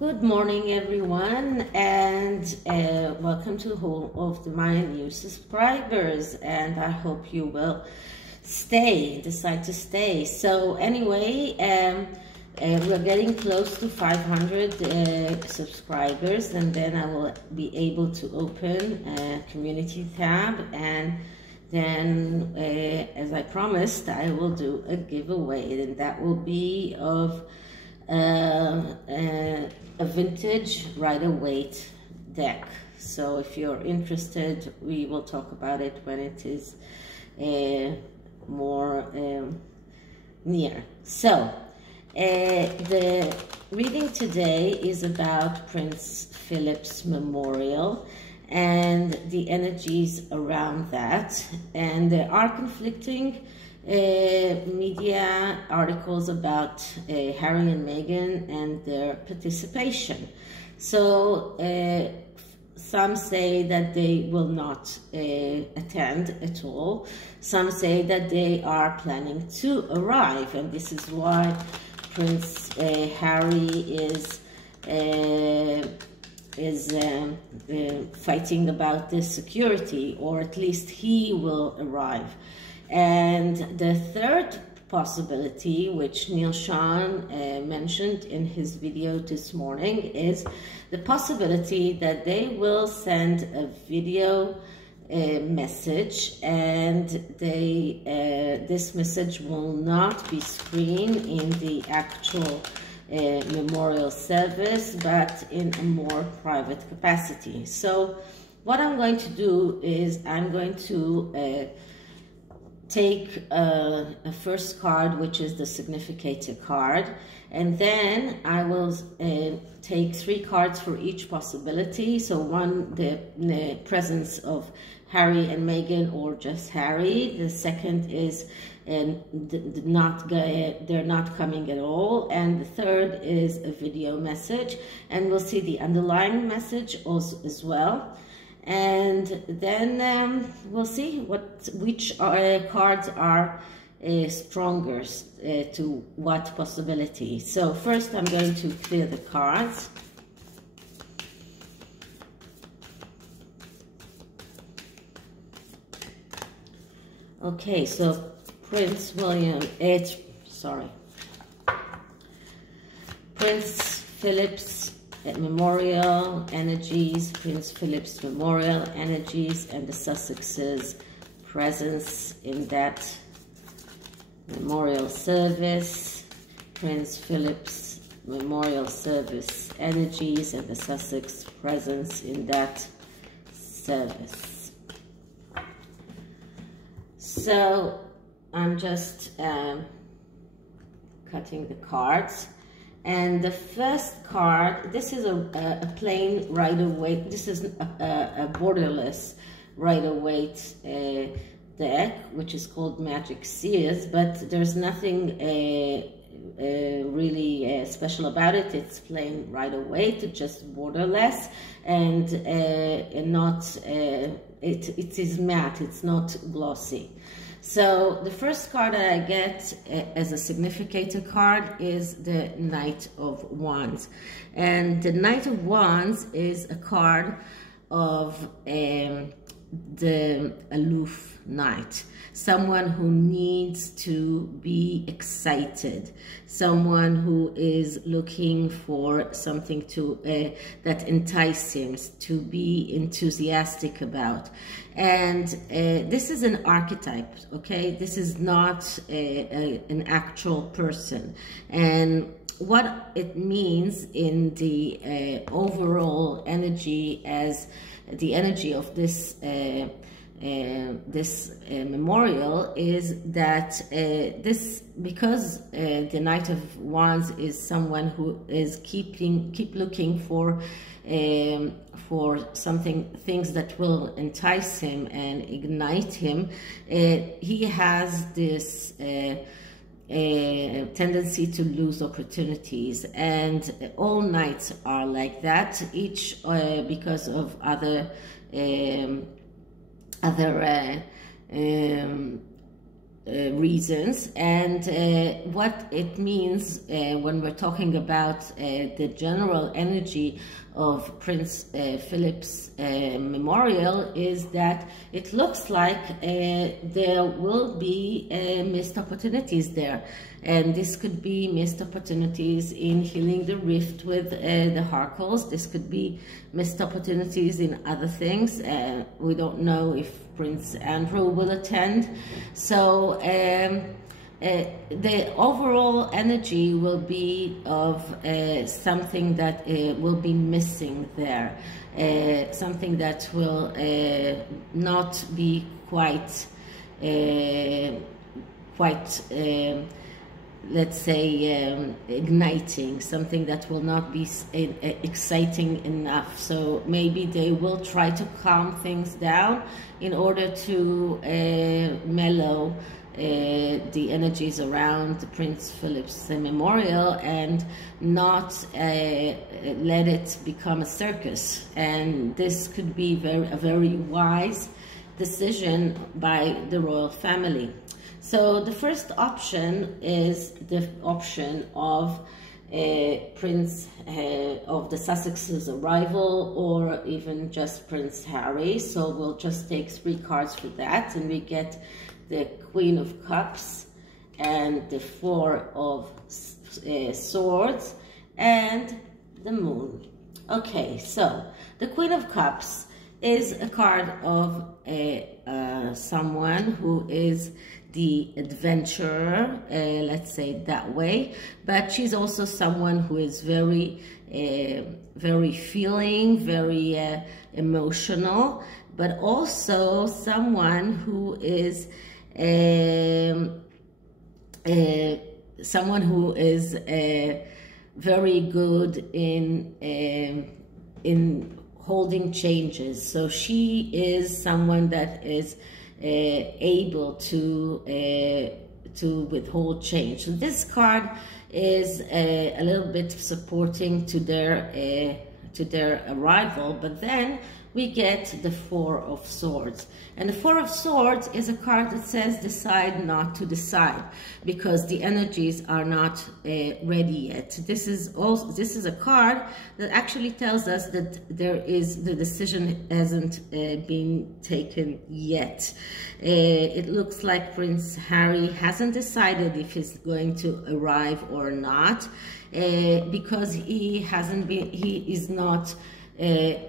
Good morning, everyone, and welcome to all of my new subscribers. And I hope you will decide to stay. So anyway, we're getting close to 500 subscribers, and then I will be able to open a community tab, and then as I promised, I will do a giveaway, and that will be of a vintage Rider-Waite deck. So if you're interested, we will talk about it when it is more near. So the reading today is about Prince Philip's memorial and the energies around that, and there are conflicting media articles about Harry and Meghan and their participation. So some say that they will not attend at all. Some say that they are planning to arrive, and this is why Prince Harry is fighting about the security, or at least he will arrive. And the third possibility, which Neil Sean mentioned in his video this morning, is the possibility that they will send a video message, and this message will not be screened in the actual memorial service, but in a more private capacity. So what I'm going to do is I'm going to take a first card, which is the significator card, and then I will take 3 cards for each possibility. So one, the presence of Harry and Meghan, or just Harry. The second is they're not coming at all, and the third is a video message, and we'll see the underlying message also as well. And then we'll see which cards are stronger to what possibility. So first I'm going to clear the cards. Okay, so Prince Philip's memorial energies, Prince Philip's memorial energies, and the Sussexes' presence in that memorial service. Prince Philip's memorial service energies and the Sussex presence in that service. So I'm just cutting the cards. And the first card, this is a plain Rider-Waite. This is a borderless Rider-Waite deck, which is called Magicseer, but there's nothing really special about it. It's plain Rider-Waite, just borderless, and it is matte. It's not glossy. So the first card that I get as a significator card is the Knight of Wands. And the Knight of Wands is a card of the aloof knight. Someone who needs to be excited. Someone who is looking for something that entices him, to be enthusiastic about. And this is an archetype, okay? This is not an actual person. And what it means in the overall energy, as the energy of this memorial, is that because the Knight of Wands is someone who is keep looking for things that will entice him and ignite him, he has this tendency to lose opportunities, and all knights are like that, each because of other reasons, and what it means when we're talking about the general energy of Prince Philip's memorial is that it looks like there will be missed opportunities there, and this could be missed opportunities in healing the rift with the Harkles. This could be missed opportunities in other things. We don't know if Prince Andrew will attend. So the overall energy will be of something that will be missing there, something that will not be quite let's say igniting, something that will not be exciting enough. So maybe they will try to calm things down in order to mellow the energies around Prince Philip's memorial and not let it become a circus. And this could be a very wise decision by the royal family. So the first option is the option of Prince of the Sussexes' arrival, or even just Prince Harry. So we'll just take 3 cards for that, and we get the Queen of Cups and the 4 of Swords and the Moon. Okay, so the Queen of Cups is a card of someone who is the adventurer, let's say it that way, but she's also someone who is very feeling, very emotional, but also someone who is very good in holding changes. So she is someone that is able to withhold change. So this card is a little bit supporting to their arrival, but then we get the 4 of Swords. And the 4 of Swords is a card that says decide not to decide, because the energies are not ready yet. This is a card that actually tells us that the decision hasn't been taken yet. It looks like Prince Harry hasn't decided if he's going to arrive or not, because he is not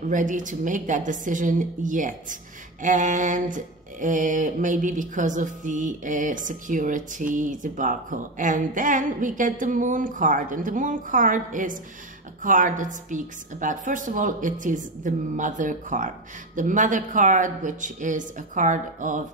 ready to make that decision yet, and maybe because of the security debacle. And then we get the Moon card, and the Moon card is a card that speaks about, first of all, it is the Mother card. The Mother card, which is a card of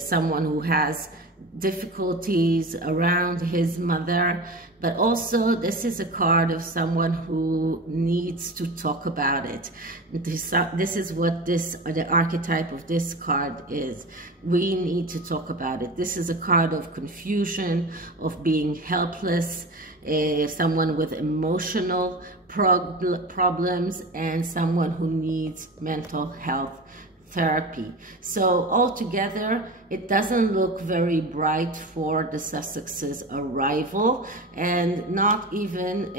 someone who has difficulties around his mother, but also this is a card of someone who needs to talk about it. This is what the archetype of this card is. We need to talk about it. This is a card of confusion, of being helpless, someone with emotional problems, and someone who needs mental health therapy. So altogether, it doesn't look very bright for the Sussexes' arrival, and not even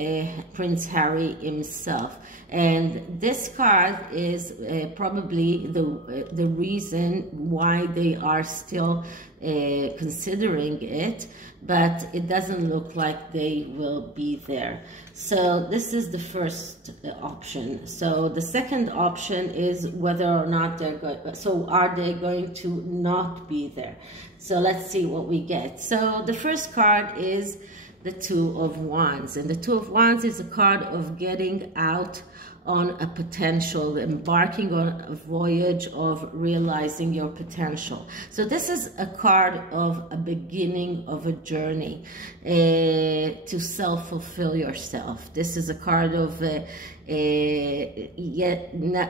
Prince Harry himself. And this card is probably the reason why they are still considering it, but it doesn't look like they will be there. So this is the first option. So the second option is whether or not they're going, so are they going to not be there? So let's see what we get. So the first card is the 2 of Wands, and the 2 of Wands is a card of getting out on a potential, embarking on a voyage of realizing your potential. So this is a card of a beginning of a journey to self-fulfill yourself. This is a card of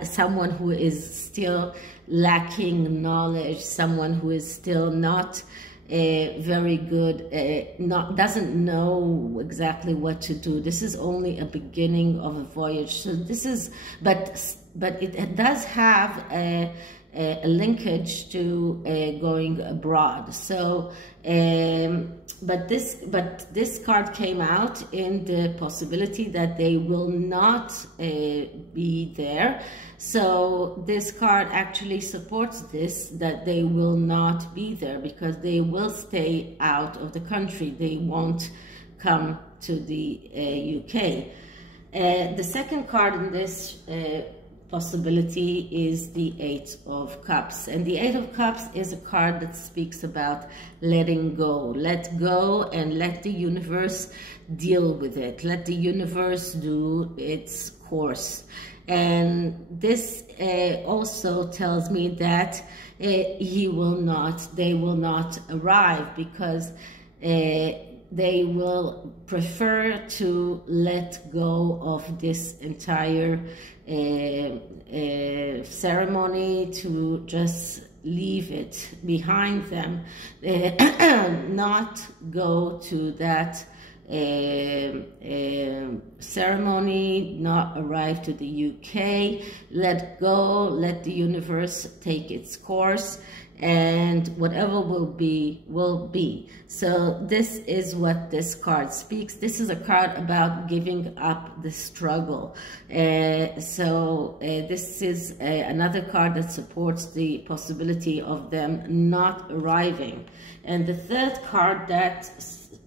someone who is still lacking knowledge, someone who is still not very good, doesn't know exactly what to do. This is only a beginning of a voyage. So this is, but it does have a linkage to going abroad. So, but this card came out in the possibility that they will not be there. So this card actually supports this, that they will not be there because they will stay out of the country. They won't come to the UK. The second card in this possibility is the Eight of Cups. And the Eight of Cups is a card that speaks about letting go. Let go and let the universe deal with it. Let the universe do its course. And this also tells me that they will not arrive because they will prefer to let go of this entire ceremony, to just leave it behind them, not go to that ceremony, not arrive to the UK, let go, let the universe take its course, and whatever will be, will be. So this is what this card speaks. This is a card about giving up the struggle. This is another card that supports the possibility of them not arriving. And the third card that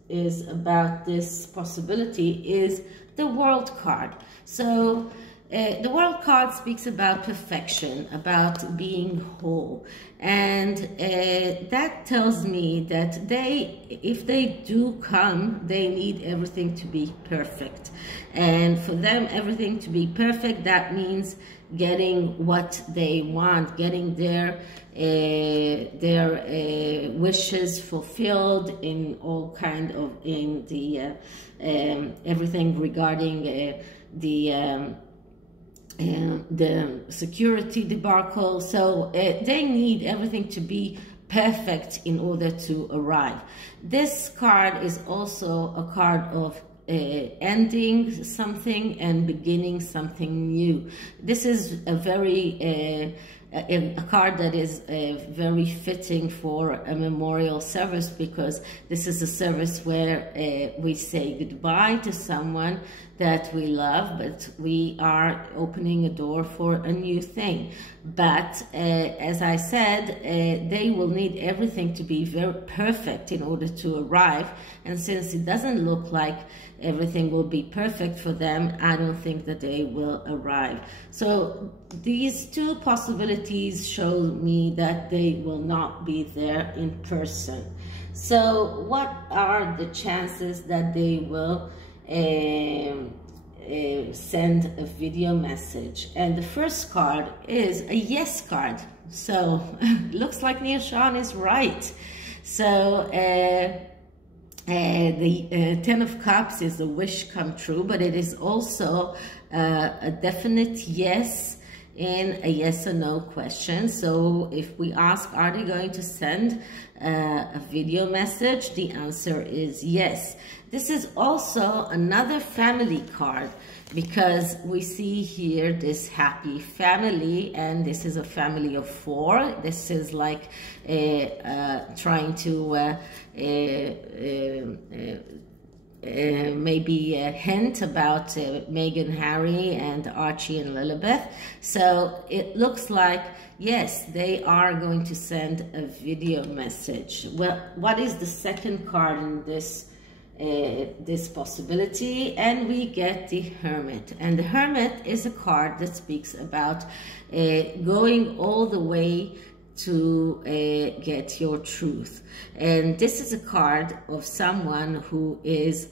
is about this possibility is the World card. So the World card speaks about perfection, about being whole, and that tells me that if they do come, they need everything to be perfect. And for them, everything to be perfect, that means getting what they want, getting their wishes fulfilled in all kind of, in the everything regarding the security debacle. So they need everything to be perfect in order to arrive. This card is also a card of ending something and beginning something new. This is a very a card that is very fitting for a memorial service, because this is a service where we say goodbye to someone that we love, but we are opening a door for a new thing. But as I said, they will need everything to be very perfect in order to arrive. And since it doesn't look like everything will be perfect for them, I don't think that they will arrive. So these two possibilities show me that they will not be there in person. So what are the chances that they will send a video message? And the first card is a yes card. So looks like Neil Sean is right. So the Ten of Cups is a wish come true, but it is also a definite yes in a yes or no question. So if we ask, are they going to send a video message? The answer is yes. This is also another family card, because we see here this happy family, and this is a family of 4. This is like trying to maybe a hint about Meghan, Harry, and Archie and Lilibeth. So it looks like, yes, they are going to send a video message. Well, what is the second card in this this possibility? And we get the Hermit. And the Hermit is a card that speaks about going all the way to get your truth. And this is a card of someone who is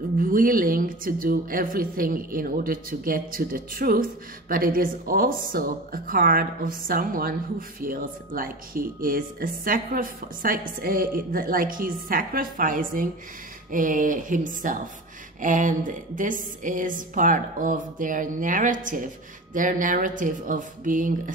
willing to do everything in order to get to the truth, but it is also a card of someone who feels like he is a sacrifice, like he's sacrificing himself. And this is part of their narrative of being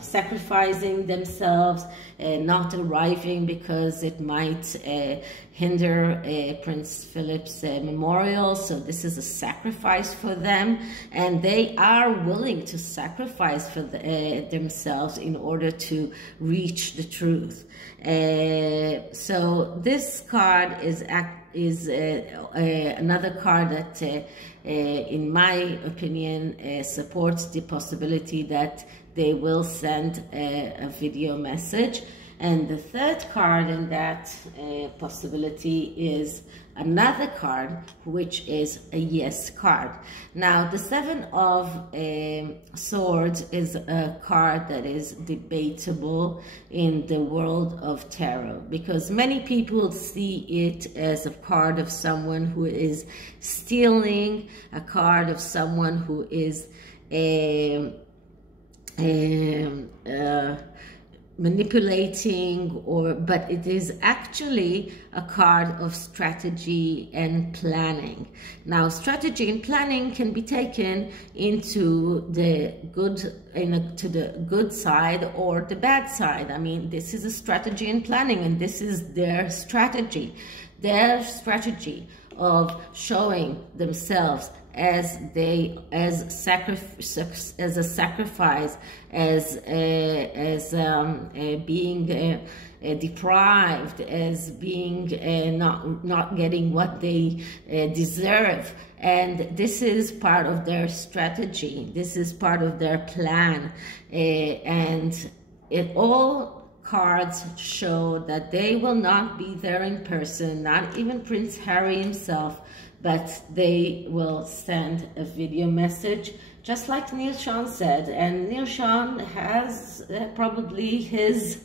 sacrificing themselves, not arriving because it might hinder Prince Philip's memorial. So this is a sacrifice for them, and they are willing to sacrifice for themselves in order to reach the truth. So this card is another card that, in my opinion, supports the possibility that they will send a video message. And the third card in that possibility is another card, which is a yes card. Now, the Seven of Swords is a card that is debatable in the world of tarot, because many people see it as a card of someone who is stealing, a card of someone who is manipulating, but it is actually a card of strategy and planning. Now, strategy and planning can be taken into the good side or the bad side. I mean, this is a strategy and planning, and this is their strategy of showing themselves as a sacrifice, as being deprived, as being not getting what they deserve. And this is part of their strategy. This is part of their plan, and all cards show that they will not be there in person, not even Prince Harry himself, but they will send a video message, just like Neil Sean said. And Neil Sean has probably his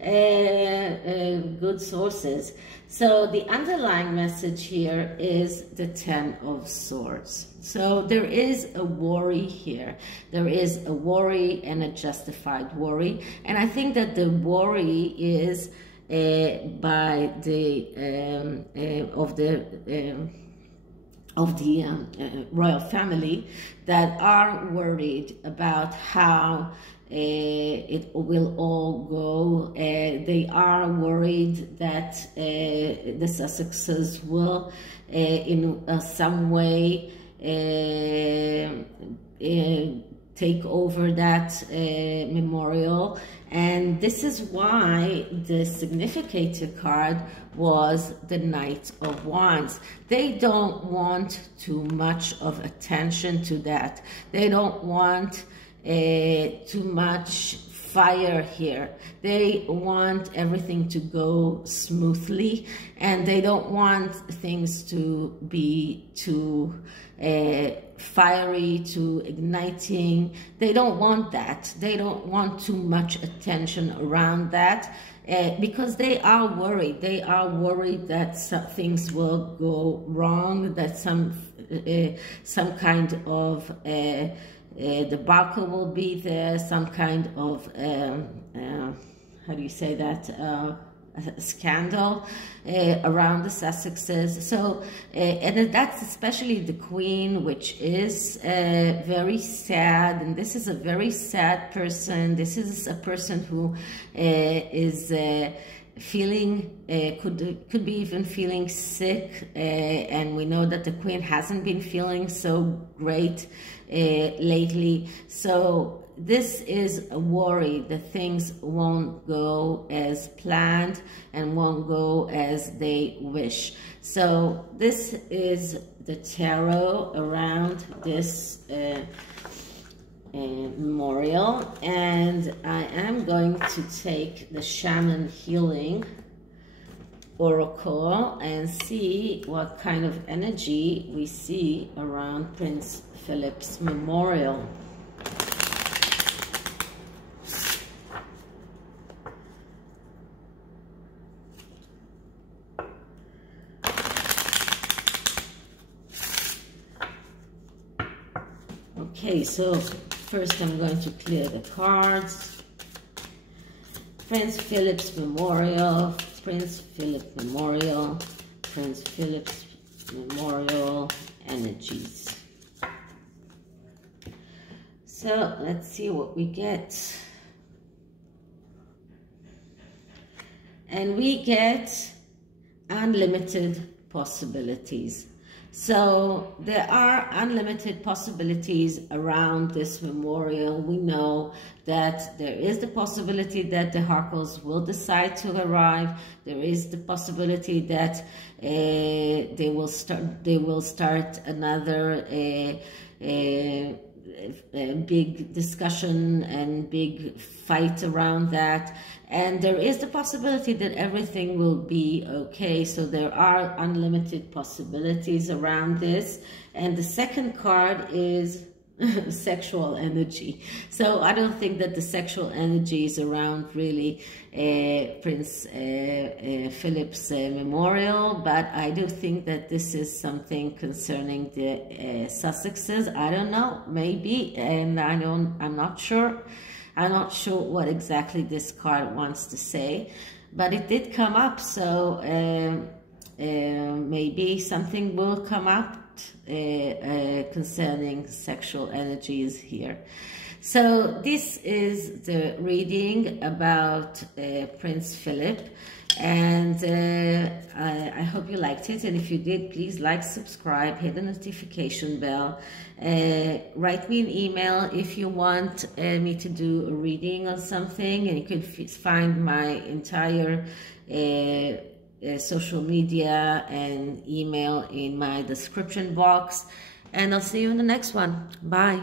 good sources. So the underlying message here is the Ten of Swords. So there is a worry here. There is a worry and a justified worry. And I think that the worry is by the royal family, that are worried about how it will all go. They are worried that the Sussexes will in some way take over that memorial. And this is why the significator card was the Knight of Wands. They don't want too much of attention to that. They don't want too much fire here. They want everything to go smoothly, and they don't want things to be too fiery, too igniting. They don't want that. They don't want too much attention around that, because they are worried. They are worried that some things will go wrong, that some kind of debacle will be there, some kind of how do you say that, scandal around the Sussexes. So and that's especially the Queen, which is very sad, and this is a very sad person. This is a person who is feeling, could be even feeling sick, and we know that the Queen hasn't been feeling so great lately. So this is a worry that things won't go as planned and won't go as they wish. So this is the tarot around this memorial, and I am going to take the Shaman Healing Oracle and see what kind of energy we see around Prince Philip's memorial. Okay, so first I'm going to clear the cards. Prince Philip's memorial, Prince Philip memorial, Prince Philip's memorial energies. So let's see what we get. And we get unlimited possibilities. So there are unlimited possibilities around this memorial. We know that there is the possibility that the Harkles will decide to arrive. There is the possibility that they will start another big discussion and big fight around that, and there is the possibility that everything will be okay. So there are unlimited possibilities around this. And the second card is sexual energy. So I don't think that the sexual energy is around really Prince Philip's memorial, but I do think that this is something concerning the Sussexes. I don't know, maybe, and I'm not sure. I'm not sure what exactly this card wants to say, but it did come up, so maybe something will come up concerning sexual energies here. So this is the reading about Prince Philip, and I hope you liked it, and if you did, please like, subscribe, hit the notification bell, write me an email if you want me to do a reading on something, and you can find my entire social media and email in my description box, and I'll see you in the next one. Bye.